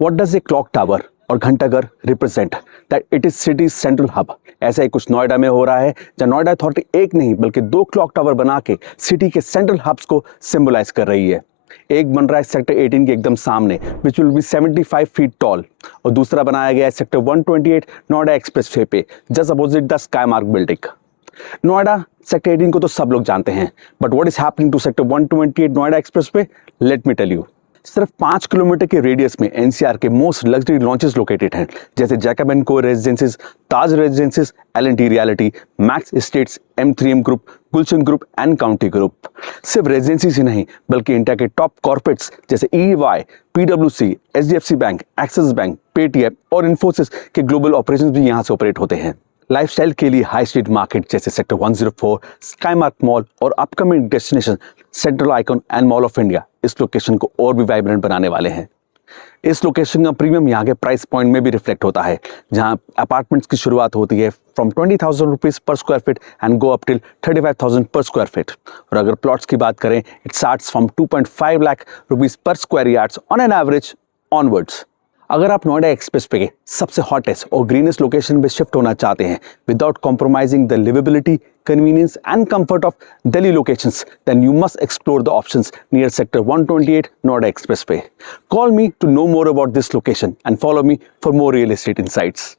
What does a clock tower और घंटाघर represent? That it is city central hub. ऐसा ही कुछ नोएडा में हो रहा है, जहां नोएडा अथॉरिटी एक नहीं बल्कि दो क्लॉक टावर बना के सिटी के सेंट्रल हब्स को सिंबलाइज कर रही है। एक बन रहा है सेक्टर 18 के एकदम सामने, which will be 75 feet tall, और दूसरा बनाया गया है सेक्टर 128 नोएडा एक्सप्रेस वे पे, just opposite the Skymark building. Noida sector 18 को तो सब लोग जानते हैं, but what is happening to sector 128 Noida expressway, let me tell you. सिर्फ 5 किलोमीटर के रेडियस में एनसीआर के मोस्ट लग्जरी लॉन्चेस लोकेटेड हैं, जैसे जैकब एंड को रेजिडेंसीज, ताज रेजिडेंसीज, L&T reality, max estates, M3M group, Gulshan group and county group. सिर्फ रेजिडेंसीज ही नहीं बल्कि इंडिया के टॉप कॉर्पोरेट्स जैसे EY, PwC, HDFC bank, axis bank, Paytm और इन्फोसिस के ग्लोबल ऑपरेशंस भी यहाँ से ऑपरेट होते हैं। लाइफस्टाइल के लिए हाई स्ट्रीट मार्केट जैसे सेक्टर 104, स्काईमार्क मॉल और upcoming destination central icon and mall of India इस लोकेशन को और भी वाइब्रेंट बनाने वाले हैं। इस लोकेशन का प्रीमियम यहाँ के प्राइस पॉइंट में भी रिफ्लेक्ट होता है, जहाँ अपार्टमेंट्स की शुरुआत होती है from 20,000 rupees per square feet and go up till 35,000 पर स्क्वायर फीट। और अगर प्लॉट्स की बात करें, it starts from 2.5 lakh rupees per square yards on an average onwards. अगर आप नोएडा एक्सप्रेस पे के सबसे हॉटेस्ट और ग्रीनेस्ट लोकेशन पे शिफ्ट होना चाहते हैं without compromising the liveability, convenience and comfort of Delhi locations, then you must explore the options near sector 128 Noida express पे। Call me to know more about this location and follow me for more real estate insights.